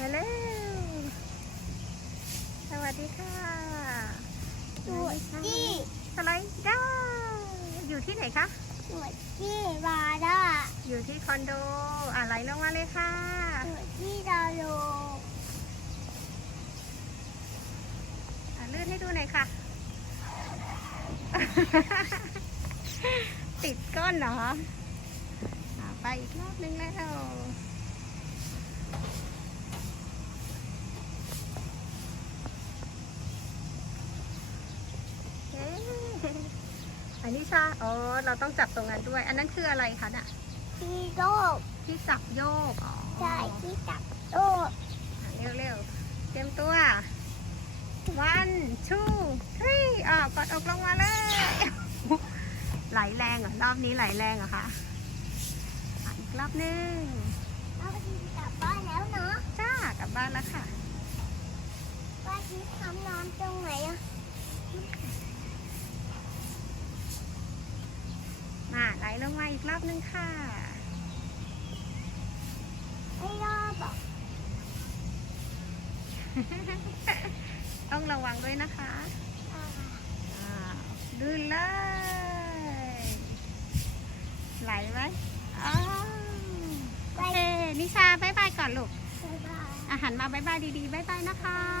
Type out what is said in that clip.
มาเร็วสวัสดีค่ะสวยจี้สไลด์เดอร์อยู่ที่ไหนคะสวยจี้บาด้าอยู่ที่คอนโดอะไรลงมาเลยค่ะสวยจี้ดาวโลอะลื่นให้ดูหน่อยค่ะ ติดก้อนเหรออะไปอีกรอบนึงแล้ว เอ๊ะ อันนี้ชาอ๋อ เราต้องจับตรงนั้นด้วย อันนั้นคืออะไรคะน่ะ ที่โลกที่จับโยก อ๋อใช่ที่จับโลกอะเร็วๆ เตรียมตัว one two three อ่ากดอกลงมาเลย ไหลแรงเหรอ รอบนี้ไหลแรงเหรอคะอะอีกรอบนึงเอาไปที่กลับบ้านแล้วเนาะจ้ากลับบ้านแล้วค่ะ ว่าที่ทำนอนตรงไหนอะ มาไห ลลงมาอีกรอบนึงค่ะไม่รอบอะต้องระวังด้วยนะคะอ่าอ่าลื่นเลย ไหลไหมอ้าวโอเคนิชาบายบายก่อนลูกบ๊ายบายอาหารมาบายบายดีๆบายบายนะคะ